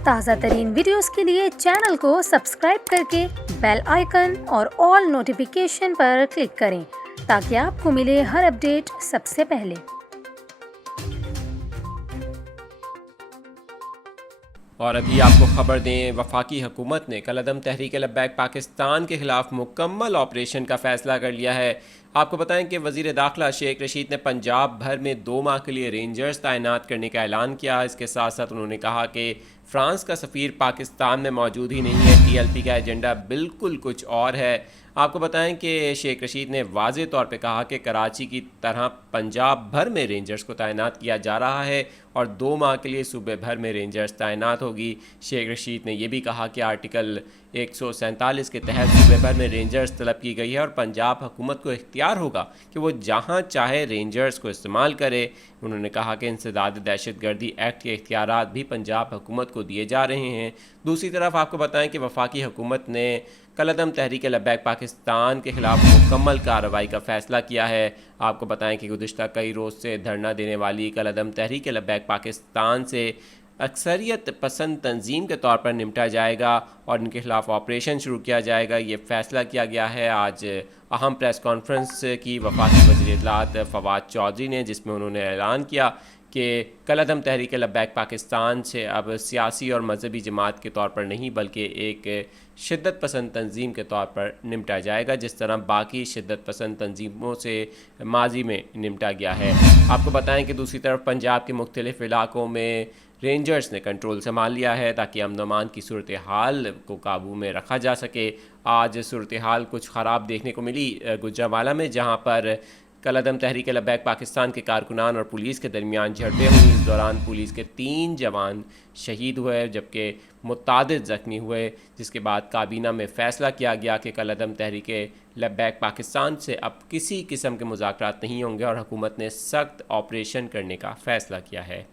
ताज़ा तरीन वीडियोस के लिए चैनल को सब्सक्राइब करके बेल आइकन और ऑल नोटिफिकेशन पर क्लिक करें ताकि आपको मिले हर अपडेट सबसे पहले। और अभी आपको खबर दें, वफाकी हुकूमत ने कलअदम तहरीक लब्बैक पाकिस्तान के खिलाफ मुकम्मल ऑपरेशन का फ़ैसला कर लिया है। आपको बताएं कि वज़ीर दाखिला शेख रशीद ने पंजाब भर में 2 माह के लिए रेंजर्स तैनात करने का ऐलान किया। इसके साथ साथ उन्होंने कहा कि फ़्रांस का सफ़ीर पाकिस्तान में मौजूद ही नहीं है। TLP का एजेंडा बिल्कुल कुछ और है। आपको बताएं कि शेख रशीद ने वाज़े तौर पे कहा कि कराची की तरह पंजाब भर में रेंजर्स को तैनात किया जा रहा है और 2 माह के लिए सूबे भर में रेंजर्स तैनात होगी। शेख रशीद ने यह भी कहा कि आर्टिकल 147 के तहत सूबे भर में रेंजर्स तलब की गई है और पंजाब हुकूमत को इख्तियार होगा कि वो जहाँ चाहे रेंजर्स को इस्तेमाल करे। उन्होंने कहा कि इंसदाद दहशतगर्दी एक्ट के इख्तियारात भी पंजाब हुकूमत को दिए जा रहे हैं। दूसरी तरफ आपको बताएं कि वफाकी हुकूमत ने कलअदम तहरीक लब्बैक पाकिस्तान के खिलाफ मुकम्मल कार्रवाई का फ़ैसला किया है। आपको बताएं कि गुज़िश्ता कई रोज़ से धरना देने वाली कलअदम तहरीक लब्बैक पाकिस्तान से अक्सरियत पसंद तंजीम के तौर पर निपटा जाएगा और इनके खिलाफ ऑपरेशन शुरू किया जाएगा। ये फ़ैसला किया गया है आज अहम प्रेस कॉन्फ्रेंस की वफाकी वज़ीर इत्तलात फवाद चौधरी ने, जिसमें उन्होंने ऐलान किया कि कलअदम तहरीक लब्बैक पाकिस्तान से अब सियासी और मजहबी जमात के तौर पर नहीं बल्कि एक शिद्दत पसंद तंजीम के तौर पर निपटा जाएगा, जिस तरह बाकी शिद्दत पसंद तंजीमों से माजी में निपटा गया है। आपको बताएं कि दूसरी तरफ पंजाब के मुख्तलिफ इलाकों में रेंजर्स ने कंट्रोल संभाल लिया है ताकि अमन अमान की सूरत हाल को काबू में रखा जा सके। आज सूरत हाल कुछ ख़राब देखने को मिली गुजरांवाला में, जहाँ पर कलअदम तहरीक लब्बैक पाकिस्तान के कारकुनान और पुलिस के दरमियान झड़पें हुई। इस दौरान पुलिस के 3 जवान शहीद हुए जबकि मुतादिद ज़ख्मी हुए, जिसके बाद काबीना में फ़ैसला किया गया कि कलअदम तहरीक लब्बैक पाकिस्तान से अब किसी किस्म के मुज़ाकरात नहीं होंगे और हुकूमत ने सख्त ऑपरेशन करने का फ़ैसला किया है।